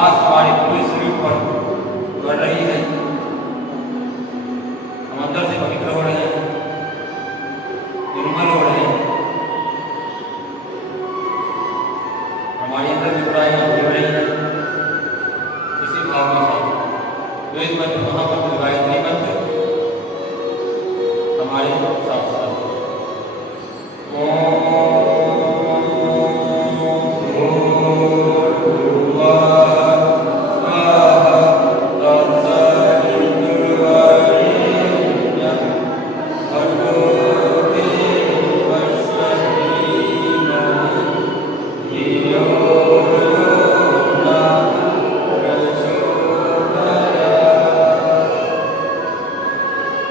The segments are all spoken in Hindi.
प्रकाश हमारे पूरे शरीर पर बढ़ रही है। हम अंदर से पवित्र हो रहे हैं, निर्मल हो रहे हैं, हमारे अंदर की बुराइयां भूल रही हैं। इसी भाव के साथ वेद मंत्र, महामंत्र, गायत्री मंत्र हमारे साथ साथ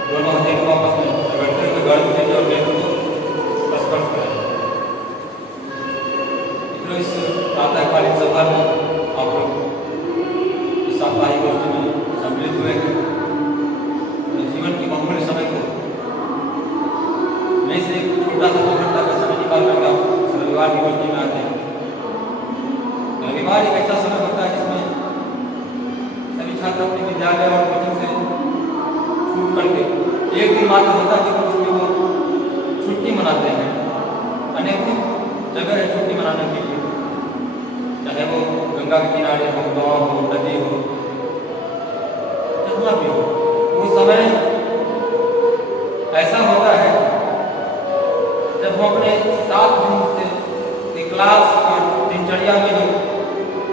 दोनों हथेली को आपस में रगड़ते हुए गर्द कीजिए और नेत्र को स्पर्श करें। मित्रों, इस प्रातःकालीन सभा में आप लोग इस साप्ताहिक गोष्ठी में सम्मिलित हुए हैं। अपने जीवन की बहुमूल्य समय को में से एक छोटा सा 2 घंटा का समय निकाल कर आप रविवार की गोष्ठी में आते हैं। रविवार एक ऐसा समय होता है जिसमें सभी छात्र अपने विद्यालय और कोचिंग से छूट करके एक दिन मात्र होता है कि उसमें वो छुट्टी मनाते हैं। अनेक जगह है छुट्टी मनाने के लिए, चाहे वो गंगा के किनारे हो, गाँव हो, नदी हो, जहाँ भी हो। वो समय ऐसा होता है जब हम अपने 7 दिन से क्लास और दिनचर्या में जो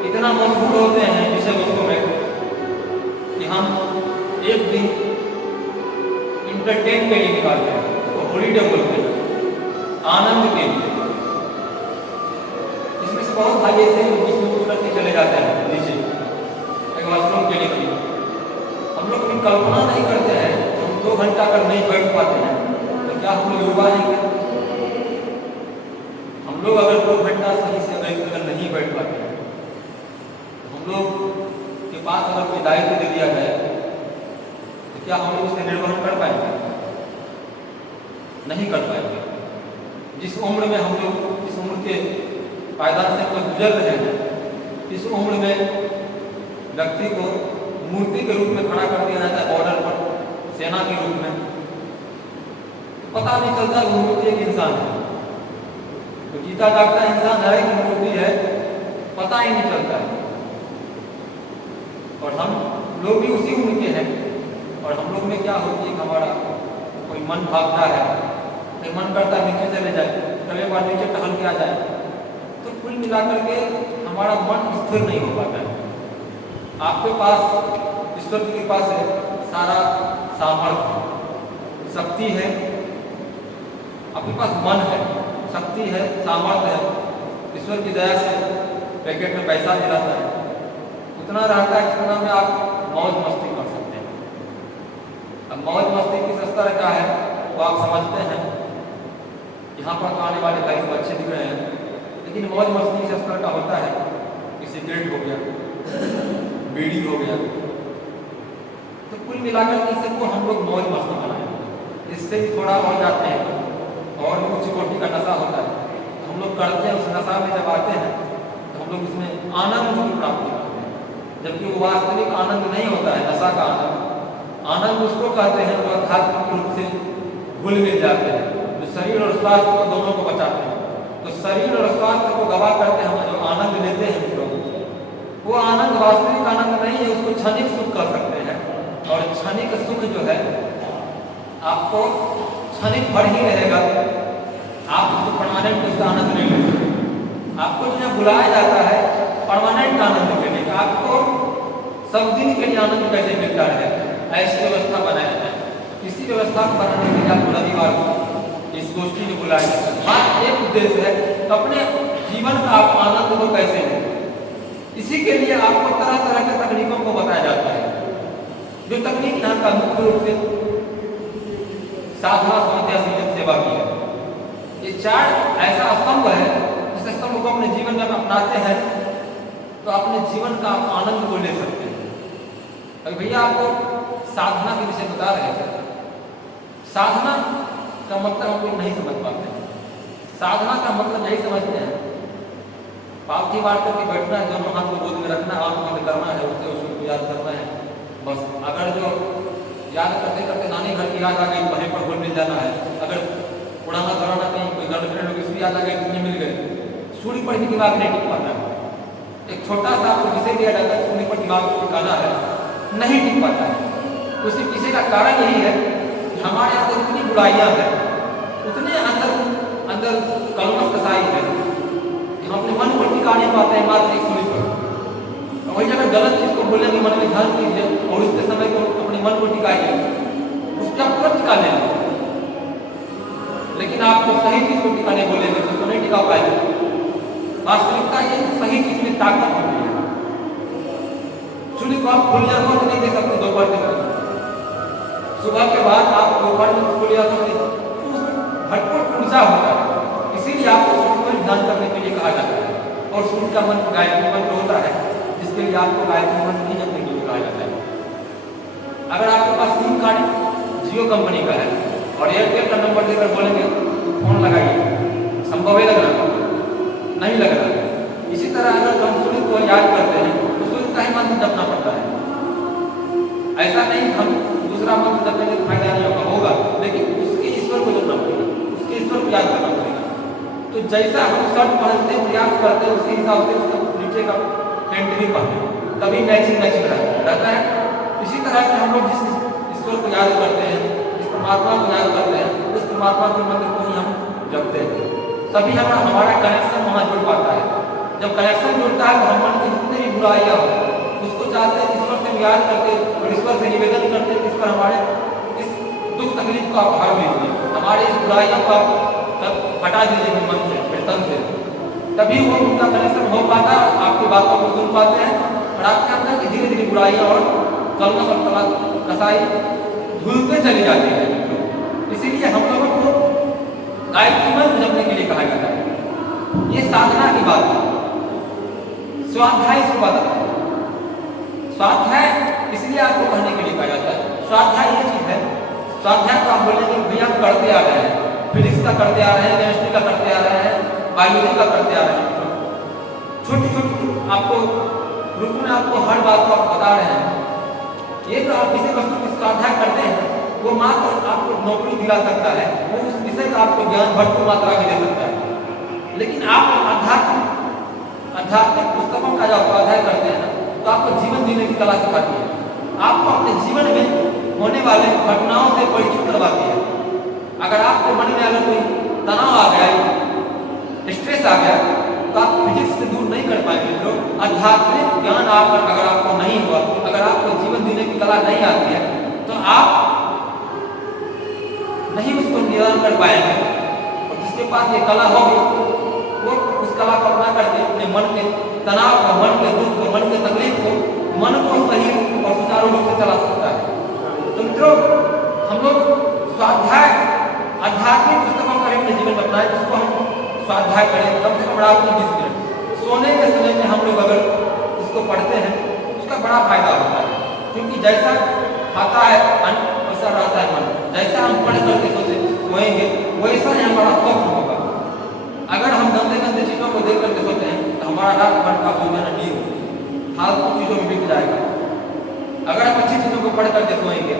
इतना मशगूल होते हैं विषय वस्तु में कि हम एक दिन एंटरटेन के लिए निकालते हैं, उसको हॉलीडे बोलते हैं, आनंद के लिए। इसमें से बहुत भाई ऐसे हैं बीच में कुछ करके चले जाते हैं नीचे एक वॉशरूम के लिए। हम लोग कभी कल्पना नहीं करते हैं तो हम 2 घंटा अगर नहीं बैठ पाते हैं तो क्या हम लोग युवा हैं क्या? हम लोग अगर 2 घंटा सही से अगर नहीं बैठ पाते हैं तो हम लोग के पास अगर कोई दायित्व दे दिया जाए तो क्या हम लोग उसका निर्वहन कर पाएंगे? नहीं कर पाएंगे। जिस उम्र में हम लोग इस उम्र के पायदान से हम गुजर रहे हैं, इस उम्र में व्यक्ति को मूर्ति के रूप में खड़ा कर दिया जाता है बॉर्डर पर, सेना के रूप में। तो पता नहीं चलता वो मूर्ति एक इंसान है, तो जीता जागता इंसान है कि मूर्ति है, पता ही नहीं चलता है। और हम लोग भी उसी उम्र के हैं और हम लोग में क्या होती है, हमारा कोई मन भागता है, फिर मन करता है नीचे चले जाए, कभी बार नीचे टहल के आ जाए, तो कुल मिलाकर के हमारा मन स्थिर नहीं हो पाता है। आपके पास ईश्वर की कृपा से सारा सामर्थ्य, शक्ति है, आपके पास मन है, शक्ति है, सामर्थ्य है, ईश्वर की दया से पैकेट में पैसा दिलाता है, उतना रहता है जितना में आप मौज मस्ती कर सकते हैं। अब मौज मस्ती किस स्तर का है वो आप समझते हैं। यहाँ पर तो आने वाले भाई सब अच्छे दिख रहे हैं, लेकिन मौज मस्ती इस स्तर का होता है कि सिगरेट हो गया, बीड़ी हो गया। तो कुल मिलाकर के सबको हम लोग मौज मस्ती बनाएं, इससे भी थोड़ा और जाते हैं और उच्च कोटि का नशा होता है, तो हम लोग करते हैं। उस नशा में जब आते हैं तो हम लोग उसमें आनंद की प्राप्ति करते हैं, जबकि वो वास्तविक आनंद नहीं होता है। नशा का आनंद, आनंद उसको कहते हैं जो आध्यात्मिक रूप से घुल मिल जाते हैं, जो शरीर और स्वास्थ्य को दोनों को बचाते हैं। तो शरीर और स्वास्थ्य को गवा करके हम जो आनंद लेते हैं मित्रों, वो आनंद वास्तविक आनंद नहीं है, उसको क्षणिक सुख कर सकते हैं। और क्षणिक सुख जो है आपको क्षणिक भर ही रहेगा, आप उसको परमानेंट उसका आनंद नहीं ले सकते। आपको जो बुलाया जाता है परमानेंट आनंद लेने का, आपको सब दिन के लिए आनंद कैसे मिलता है, ऐसी व्यवस्था बनाया जाए। इसी व्यवस्था को बनाने के लिए आपको रविवार को इस गोष्ठी में बुलाया जाता है। मात्र एक उद्देश्य है, तो अपने जीवन का आप आनंद को कैसे लें, इसी के लिए आपको तरह तरह के तकनीकों को बताया जाता है। जो तकनीक यहाँ का मुख्य रूप से साधना, समाधि, सीजन, सेवा की है। ये 4 ऐसा स्तंभ है, जिस स्तंभ को अपने जीवन में अपनाते हैं तो अपने जीवन का आप आनंद को ले सकते हैं। अभी भैया आपको साधना के विषय बता रहे थे। साधना का मतलब हम लोग नहीं समझ पाते हैं। साधना का मतलब यही समझते हैं पालथी मार करके बैठना है, दोनों हाथ को गोद में रखना है, आंख बंद करना है, उससे उसको याद करना है बस। अगर जो याद करते करते नानी घर की याद आ गई वहीं पर घुल मिल जाना है। अगर पुराना धराना कहीं कोई गर्लफ्रेंड होगी उसकी याद आ गई उसमें मिल गए, सूर्य पर भी दिमाग नहीं टिक पाता है। एक छोटा सा आपको विषय दिया जाता है, सूर्य पर दिमाग को टिकाना है, नहीं टिक पाता है। उसके पीछे का कारण यही है कि हमारे अंदर इतनी बुराइयां हैं, उतने अंदर कलमश कसाई है, हम अपने मन को टिका नहीं पाते हैं मात्र एक सूर्य पर। वही अगर गलत चीज को बोलेंगे मन में ध्यान कीजिए और उसके समय को अपने मन को टिकाइए, उसके आप तुरंत टिका लेंगे। लेकिन आपको सही चीज को टिकाने बोलेंगे तो उसको नहीं टिका पाएंगे। वास्तविकता ये सही चीज में ताकत होती है। सूर्य को आप खुली आंखों से नहीं दे सकते दोपहर के समय, सुबह के बाद आप दोपहर में खुली आंखों से भटपूर ऊर्जा होता है, इसीलिए आपको सूर्य पर ध्यान करने के लिए कहा जाता है। और सूर्य का मंत्र गायत्री मंत्र होता है जिसके लिए आपको गायत्री मंत्र नहीं जपने के लिए कहा जाता है। अगर आपके पास सिम कार्ड जियो कंपनी का है और एयरटेल का नंबर देकर बोलेंगे फोन लगाइए, संभव है लगना? नहीं लग रहा। इसी तरह अगर हम सूर्य को याद करते हैं तो सूर्य का ही मंत्र जपना पड़ता है। ऐसा नहीं हम दूसरा मंत्र जपने से फायदा नहीं होगा, लेकिन उसके ईश्वर को जपना पड़ेगा, उसके ईश्वर को याद करना पड़ेगा। तो जैसा हम शर्ट पहनते हैं प्रयास करते हैं उसी हिसाब से उसका नीचे का पैंट भी पहनते, तभी मैचिंग रहता है। इसी तरह से हम लोग जिस ईश्वर को याद करते हैं, जिस परमात्मा को याद करते हैं, उस परमात्मा के मंत्र को ही हम जपते हैं, तभी हमारा कनेक्शन वहाँ जुड़ पाता है। जब कनेक्शन जुड़ता है तो हम मन की जितनी भी बुराइयाँ हो उसको चाहते हैं ईश्वर से याद करते और ईश्वर से निवेदन करते हैं, ईश्वर हमारे इस दुख तकलीफ को आप हर लीजिए, हमारे इस बुराइयों को आप हटा दीजिए मन से, तन से, तभी वो उनका कनेक्शन हो पाता है, आपकी बातों को सुन पाते हैं और आपके अंदर की धीरे धीरे बुराइयाँ और कलमश और कसाई धुलते चली जाती है। इसीलिए हम लोगों को गायत्री मंत्र जपने के लिए कहा जाता है। ये साधना की बात है। स्वाध्याय इसको बताता है। स्वाध्याय इसलिए आपको कहने के लिए कहा जाता है। स्वाध्याय ये चीज है, स्वाध्याय को आप बोलेंगे भैया हम करते आ रहे हैं, फिजिक्स का करते आ रहे हैं, केमिस्ट्री का करते आ रहे हैं, बायोलॉजी का करते आ रहे हैं, छोटी छोटी आपको ग्रुप में आपको हर बात को आप बता रहे हैं। ये तो आप किसी वस्तु की स्वाध्याय करते हैं वो मात्र आपको नौकरी दिला सकता है, वो उस विषय का आपको ज्ञान भरपूर मात्रा में दे सकता है। लेकिन आप आध्यात्मिक पुस्तकों का जब स्वाध्याय करते हैं तो आपको जीवन जीने की कला सिखाती है, आपको अपने जीवन में होने वाले घटनाओं से परिचित करवाती है। अगर आपके मन में अगर कोई तनाव आ गया, स्ट्रेस आ गया, तो आप फिजिक्स से दूर नहीं कर पाएंगे मित्रों। आध्यात्मिक ज्ञान अगर आपको नहीं हुआ, अगर आपको जीवन जीने की कला नहीं आती है तो आप नहीं उसको निदान कर पाएंगे। और जिसके पास ये कला होगी वो उस कला को अपना करके अपने मन के तनाव को, मन के दुख को, मन के तकलीफ को, मन को सही और सुचारू रूप से चला सकता है। तो मित्रों हम लोग स्वाध्याय आध्यात्मिक पुस्तकों का अपने जीवन में अपनाएं, जिसको हम स्वाध्याय करें कम से कम रात में 20 मिनट सोने के समय में हम लोग अगर इसको पढ़ते हैं उसका बड़ा फायदा होता है। क्योंकि जैसा खाता है अन्न वैसा रहता है मन, जैसा हम पढ़ करके सोएंगे वैसा ही हमारा स्वप्न होगा। अगर हम गंदे गंदे चीज़ों को देख करके सोते हैं तो हमारा रात भर का भोजन नींद फालतू चीज़ों में बीत जाएगा। अगर हम अच्छी चीज़ों को पढ़ करके सोएंगे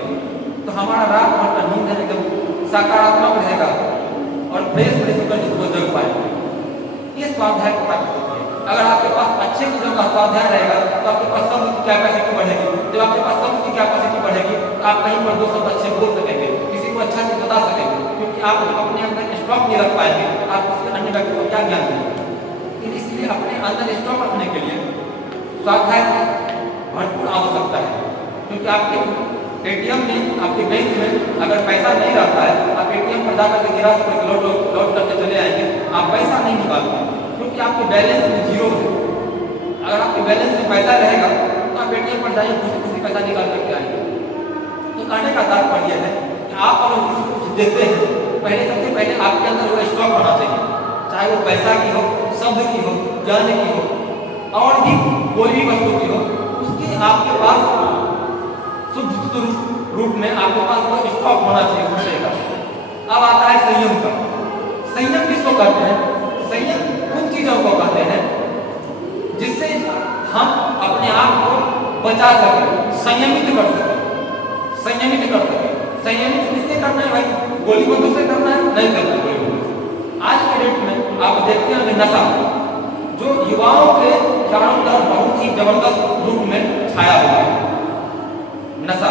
तो हमारा रात भर का नींद एकदम सकारात्मक रहेगा और फ्रेश होकर जिसको जग पाएंगे। ये स्वाध्याय की ताकत होती है। अगर आपके पास अच्छे चीज़ों का स्वाध्याय रहेगा तो आपके पास शब्द की कैपेसिटी बढ़ेगी। जब आपके पास शब्द की कैपेसिटी बढ़ेगी तो आप कहीं पर 2 शब्द अच्छे बोल सकेंगे, किसी को अच्छा चीज बता सकेंगे, क्योंकि आप अपने अंदर स्टॉक नहीं रख पाएंगे, आप उसके अन्य व्यक्ति को क्या ज्ञान देंगे। इसलिए अपने अंदर स्टॉक रखने के लिए स्वाध्याय भरपूर आवश्यकता है। क्योंकि आपके एटीएम में, आपके बैंक में अगर पैसा नहीं रहता है, आप एटीएम पर जाकर के गिरा सकते लौट करके चले आएंगे, आप पैसा नहीं निकाल पाएंगे क्योंकि आपके बैलेंस में जीरो है। अगर आपके बैलेंस में पैसा रहेगा तो आप एटीएम पर जाइए, खुशी पैसा निकाल करके आएंगे। तो कहने का तात्पर्य है कि आप अगर किसी को कुछ देते हैं, सबसे पहले आपके अंदर वो स्टॉक होना चाहिए, चाहे वो पैसा की हो, शब्द की हो, ज्ञान की हो, और भी कोई भी वस्तु की हो, उसकी आपके पास शुद्ध रूप में आपके पास वो स्टॉक होना चाहिए विषय का। अब आता है संयम का। संयम किसको कहते हैं? संयम उन चीजों को कहते हैं जिससे हम अपने आप को बचा सकें, संयमित कर सकें, संयमित कर सकें। संयमित किससे करना है भाई? गोली बंदूक से करना है? नहीं करना है गोली बंदूक से। आज के डेट में आप देखते हैं नशा जो युवाओं के चारों तरफ बहुत ही जबरदस्त रूप में छाया हुआ है। नशा,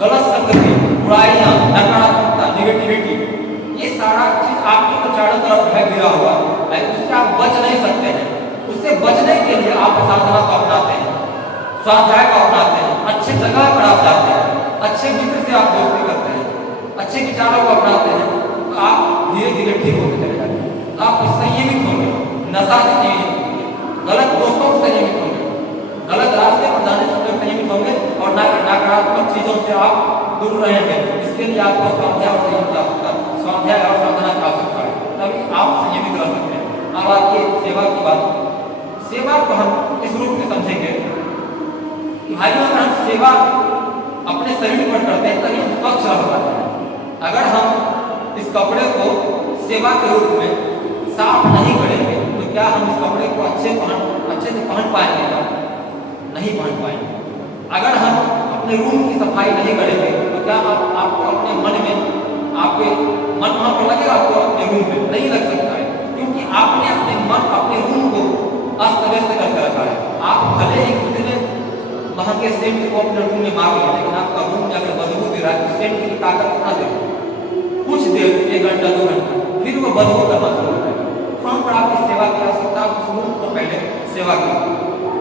गलत संगति, बुराइयां, नकारात्मकता, निगेटिविटी, ये सारा चीज आपके तो चारों तरफ है गिरा हुआ है। उससे आप बच नहीं सकते हैं। उससे बचने के लिए आप साधना को अपनाते हैं, स्वाध्याय को अपनाते हैं, अच्छे जगह पर आप जाते हैं, अच्छे मित्र से आप दोस्ती करते हैं, अच्छे विचारों को अपनाते हैं, तो आप धीरे धीरे ठीक होते चले जाते हैं। आप संयमित होंगे, नशा से संयमित होंगे, गलत दोस्तों से संयमित होंगे, गलत रास्ते पर जाने से संयमित होंगे और नकारात्मक चीजों से आप दूर रहेंगे। इसके लिए आपको स्वाध्याय और संयम की आवश्यकता, स्वाध्याय और साधना की आवश्यकता है, तभी आप संयमित रह सकते हैं। अब आपकी सेवा की बात, सेवा को हम इस रूप में समझेंगे कि भाइयों अगर हम सेवा अपने शरीर पर करते हैं तभी हम स्वच्छ रह पाते हैं। अगर हम इस कपड़े को सेवा के रूप में साफ नहीं करेंगे तो क्या हम इस कपड़े को अच्छे से पहन पाएंगे? क्या नहीं पहन पाएंगे। अगर हम अपने रूम की सफाई नहीं करेंगे तो क्या आपको अपने मन में, आपके मन वहाँ पर लगेगा? आपको अपने रूम में नहीं लग सकता है, क्योंकि आपने अपने मन, अपने रूम को अस्त व्यस्त करके रखा है। आप भले ही कितने वहाँ के सेंट को अपने रूम में मार लें, लेकिन आपका रूम में अगर बदबू दे रहा है तो सेंट की ताकत कितना देगा? कुछ देर, 1 घंटा 2 घंटा, फिर वो बदबू करना शुरू होता है। तो वहाँ पर आपकी सेवा की आवश्यकता, उस रूम को पहले सेवा की,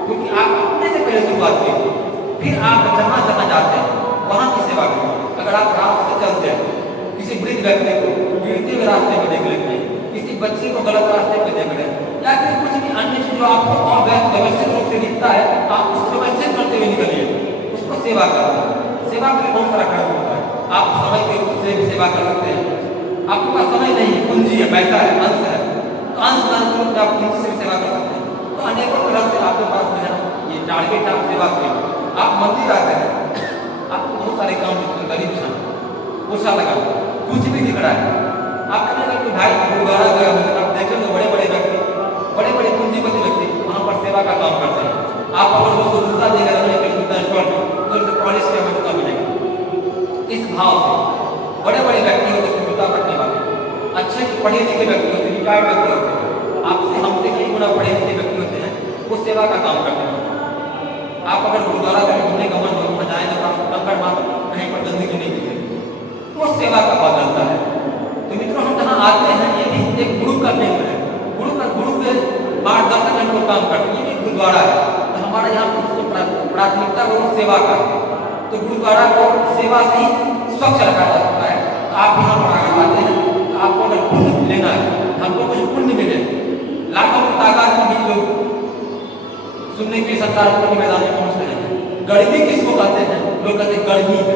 क्योंकि आप अपने से पहले शुरुआत कीजिए, फिर आप जहाँ जहाँ जाते हैं वहाँ की सेवा कीजिए। अगर आप रास्ते चलते हैं, किसी वृद्ध व्यक्ति को गिरते हुए रास्ते में देख लेते हैं, किसी बच्चे को गलत रास्ते पे देख रहे हैं, या फिर कुछ भी अन्य चीज जो आपको और व्यवस्थित रूप से दिखता है, आप उसको व्यवस्थित करते हुए निकलिए, उसको सेवा करते हैं। सेवा के लिए बहुत सारा काम होता है। आप समय के रूप से भी सेवा कर सकते हैं। आपके पास समय नहीं है, पूंजी है, पैसा है, अंश है, तो अंश दान के रूप में आप पूंजी से सेवा कर सकते हैं। तो अनेकों तरह से आपके पास जो है ये टारगेट आप सेवा करें। आप मंदिर आते हैं, आपको बहुत सारे काम दिखते हैं, गरीब छान पोछा लगा, कुछ भी दिख रहा है। आप कहने लगे भाई गुरुद्वारा गए होंगे, आप देखेंगे बड़े बड़े व्यक्ति, बड़े बड़े पूंजीपति व्यक्ति वहाँ पर सेवा का काम करते हैं। आप अगर उसको जूता देगा रखने के लिए जूता स्टॉल में, तो उससे पॉलिश के हमें जूता मिलेगा। इस भाव से बड़े बड़े व्यक्ति होते हैं, जूता कटने वाले, अच्छे पढ़े लिखे व्यक्ति होते हैं, रिटायर्ड व्यक्ति होते हैं, आपसे हमसे कई गुना पढ़े लिखे व्यक्ति होते हैं, वो सेवा का काम करते हैं। आप अगर गुरुद्वारा कहीं घूमने का मन हो, वहाँ जाए तो आपको कंकड़ मात्र कहीं पर गंदगी नहीं दिखेगी, तो सेवा का भाव चलता है। तो मित्रों, हम जहाँ आते हैं ये भी एक गुरु का केंद्र है, गुरु के मार्गदर्शन में हम काम करते हैं। ये भी गुरुद्वारा है, तो हमारा यहाँ प्राथमिकता वो सेवा का है। तो गुरुद्वारा को सेवा से ही स्वच्छ रखा जा सकता है। तो आप यहाँ पर आगे आते हैं, तो आपको अगर पुण्य लेना है, हमको कुछ पुण्य मिले, लाखों की तादाद में भी लोग सुनने के लिए संसार के मैदान में पहुँच रहे हैं। गर्मी किसको कहते हैं? लोग कहते हैं गर्मी है,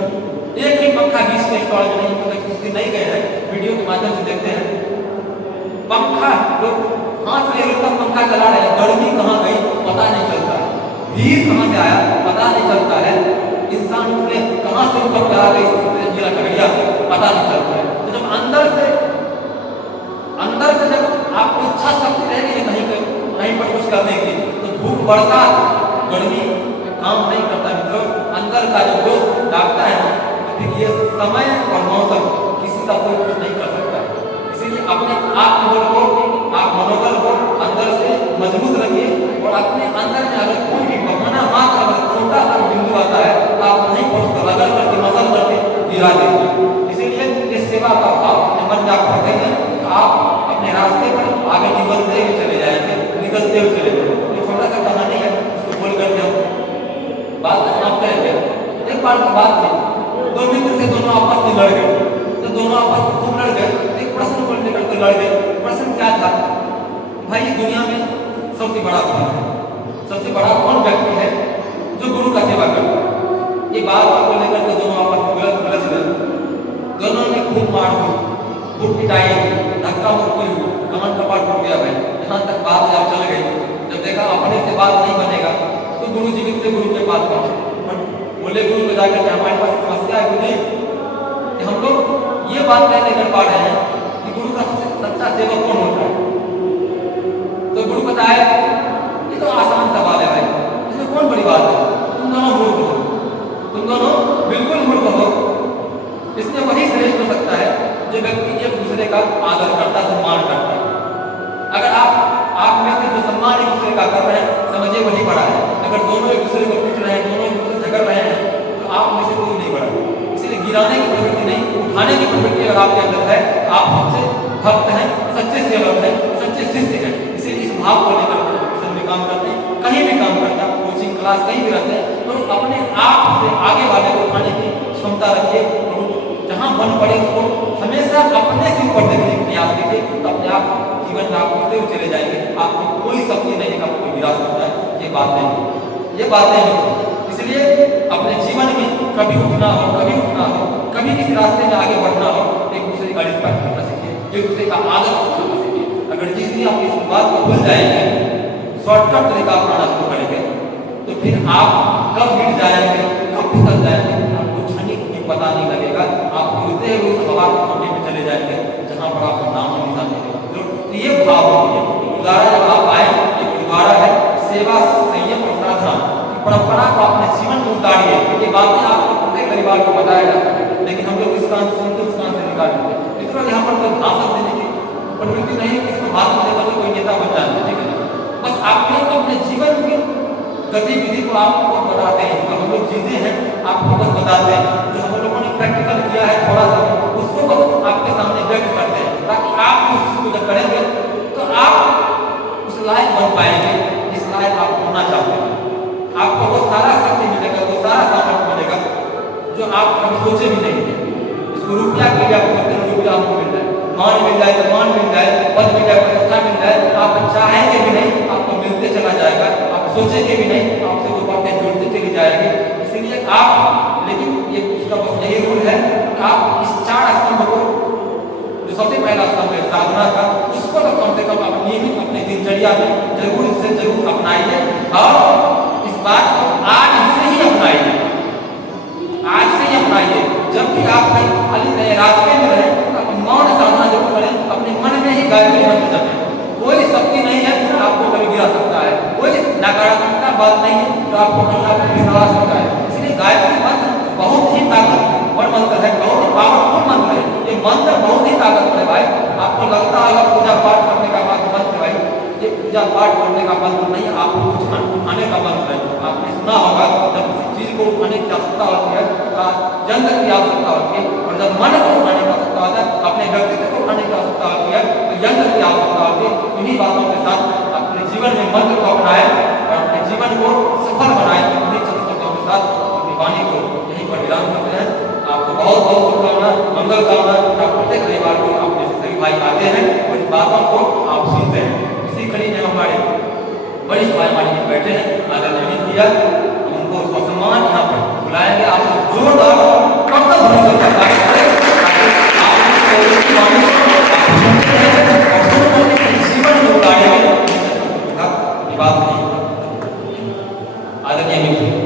एक ही पंखा 20 के स्टॉल में नहीं, तो किसी दिन नहीं गए हैं, वीडियो के माध्यम से देखते हैं पंखा, लोग हाथ में तक पंखा चला रहे हैं, गर्मी कहाँ गई पता नहीं चलता है, भीड़ कहाँ से आया पता नहीं चलता है, इंसान में कहाँ से ऊपर चला गई जिला खगड़िया पता नहीं चलता है। तो जब अंदर से जब आपको इच्छा शक्ति रहेगी कहीं पर कुछ करने की, तो धूप बरसात गर्मी काम नहीं करता मित्रों। अंदर का जो जोश जागता है ना, तो फिर ये समय और मौसम किसी का कोई कुछ नहीं कर सकता है। इसीलिए अपने आत्मबल को, आप मनोबल को अंदर से मजबूत रखिए, और अपने अंदर में अगर कोई भी बहाना मात्र अगर छोटा सा बिंदु आता है तो आप नहीं पहुँचकर रगड़ करके मसल करके गिरा देंगे। इसीलिए इस सेवा का भाव अपने मन में आप रखेंगे तो आप अपने रास्ते पर आगे निकलते हुए चले जाएंगे, निकलते हुए चले जाएंगे। ये छोटा सा कहानी है, उसको बोल करके हम बात समाप्त करेंगे। एक बार की बात थी, दो मित्र थे, दोनों आपस में लड़ गए। तो दोनों आपस में खूब लड़ गए, एक प्रश्न को लेकर के लड़ गए। प्रश्न क्या था? भाई इस दुनिया में सबसे बड़ा कौन है? सबसे बड़ा कौन व्यक्ति है जो गुरु का सेवा करता है? ये बात को लेकर के दोनों आपस में गलत गए। दोनों ने खूब मार हुई, खूब पिटाई हुई, धक्का मुक्की हुई, कमर कपाट टूट गया भाई। यहाँ तक बात जब चल गई, जब देखा अपने से बात नहीं बनेगा, तो गुरु जी मिलते गुरु के पास पहुंचे, बोले गुरु को जाकर के हमारे पास समस्या है गुरु जी, हम लोग ये बात नहीं कर पा रहे हैं कि गुरु का सबसे सच्चा सेवक कौन होता है। तो गुरु बताया ये तो आसान सवाल है भाई, इसमें कौन बड़ी बात है? तुम दोनों मूर्ख हो, तुम दोनों बिल्कुल मूर्ख हो। इसमें वही श्रेष्ठ हो सकता है जो व्यक्ति एक दूसरे का आदर करता, सम्मान करता है। अगर आप में से जो सम्मान एक दूसरे का कर रहे हैं, समझिए वही बड़ा है। अगर दोनों एक दूसरे को पीट रहे हैं, दोनों एक दूसरे से झगड़ रहे हैं, तो आप में से कोई नहीं बड़ा। इसलिए गिराने की प्रवृत्ति नहीं, उठाने की प्रवृत्ति अगर आपके अंदर है, आप सच्चे भक्त हैं, सच्चे सेवक हैं, सच्चे शिष्य हैं। इसलिए इस भाव को लेकर प्रोफेशन में काम करते हैं, कहीं भी काम करते हैं, कोचिंग क्लास कहीं भी रहते हैं, तो अपने आप से आगे वाले को उठाने की क्षमता रखिए। जहाँ मन पड़े उसको हमेशा अपने से ऊपर देखने की प्रयास कीजिए, तो अपने आप जीवन में आप उठते हुए चले जाएंगे। आपको कोई शक्ति नहीं है, आपको गिरा सकता है। ये बातें नहीं। इसलिए अपने जीवन में कभी उठना हो, कभी किसी रास्ते में आगे बढ़ना हो, एक दूसरे का रिस्पेक्ट करना सीखिए, एक दूसरे का आदर करना सीखिए। अगर जिस दिन आप इस बात को भूल जाएंगे, शॉर्टकट तरीका अपनाना शुरू करेंगे, तो फिर आप कब गिर जाएंगे, कब फिसल जाएंगे, आपको क्षणिक भी पता नहीं लगेगा। आप गिरते हुए उस हवा के कोने में चले जाएंगे जहाँ पर आपको नाम और निशान नहीं होगा। तो ये भाव होती है गुरुद्वारा। जब आप आए, ये गुरुद्वारा है, सेवा, संयम और साधना की परंपरा को अपने जीवन में उतारिए। ये बातें आपको प्रत्येक परिवार को बताया जाता है, लेकिन हम लोग इस कान से सुनते, उस कान से निकाल देते हैं। मित्रों, यहाँ पर कोई भाषण देने की प्रवृत्ति नहीं है, किसी को भाषण देकर कोई नेता बन जाता है, ठीक है। बस आपने अपने जीवन की गतिविधि को आपको बताते हैं, जो हम लोग जीते हैं आपको बस बताते हैं, जो हम लोगों ने प्रैक्टिकल किया है थोड़ा सा, उसको बस आपके सामने व्यक्त करते हैं, ताकि आप उस चीज को जब करेंगे तो आप उस लायक बन पाएंगे जिस लायक आप होना चाहते हैं। आपको वो सारा शक्ति मिलेगा, वो सारा सामर्थ्य मिलेगा जो आप कभी सोचे भी नहीं थे। इसको रुपया के लिए आप सोचते हैं, रुपया आपको मिल जाए, मान मिल जाए, सम्मान मिल जाए, पद मिल जाए, प्रतिष्ठा मिल जाए, आप चाहेंगे भी नहीं, आपको मिलते चला जाएगा, आप सोचेंगे भी नहीं, आपसे वो बातें जुड़ती चली जाएगी। इसीलिए आप, लेकिन ये उसका बस यही रूल है, आप इस 4 स्तंभ को, जो सबसे पहला स्तंभ है साधना का, उसको तो कम से कम आप नियमित अपने दिनचर्या में जरूर अपनाइए। और इस बात को आज से ही अपनाइए, आज से ही अपनाइए। जब भी आप कहीं खाली रहे, रास्ते में रहे, आप मौन साधना जरूर करें, अपने मन में ही गायत्री मंत्र जपें। कोई शक्ति नहीं है जो आपको कभी गिरा सकता है, कोई नकारात्मक बात नहीं है जो आपको कहीं आपको गिरा सकता है। इसलिए गायत्री मंत्र बहुत ही ताकतवर मंत्र है, बहुत ही पावरफुल मंत्र है। ये मंत्र बहुत ही ताकतवर है भाई। आपको लगता है पूजा पाठ करने का मंत्र, भाई ये पूजा पाठ करने का मंत्र नहीं, आपको कुछ उठाने का मंत्र है। आपने सुना होगा, जब किसी चीज को उठाने की आवश्यकता होती है, यंत्र की आवश्यकता होती है, और जब मन को उठाने की आवश्यकता होता है, अपने व्यक्तित्व को उठाने की आवश्यकता होती है, तो यंत्र की आवश्यकता होती है। इन्हीं बातों के साथ अपने जीवन में मंत्र को अपनाएं और अपने जीवन को सफल बनाएं। इन्हीं शब्दों के साथ अपनी वाणी को यहीं पर विराम करते हैं। आपको बहुत बहुत शुभकामना, मंगल कामना। प्रत्येक रविवार को अपने सभी भाई आते हैं और इस बातों को आप सुनते हैं। इसी कड़ी में हमारे वरिष्ठ भाई हमारे में बैठे हैं, आदरणीय किया, उनको सम्मान यहाँ पर बुलाएंगे। आप जोरदार कर्तव्य जीवन में उतारेंगे, बात नहीं आदरणीय मित्र।